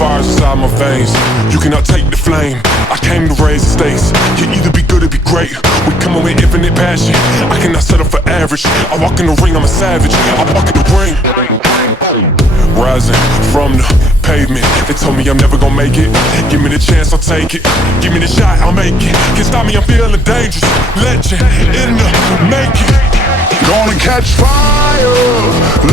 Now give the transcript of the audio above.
fires inside my veins. You cannot take the flame. I came to raise the stakes. You either be good or be great. We come on with infinite passion. I cannot settle for average. I walk in the ring, I'm a savage. I walk in the ring. Rising from the pavement. They told me I'm never gonna make it. Give me the chance, I'll take it. Give me the shot, I'll make it. Can't stop me, I'm feeling dangerous. Legend in the making. Gonna catch fire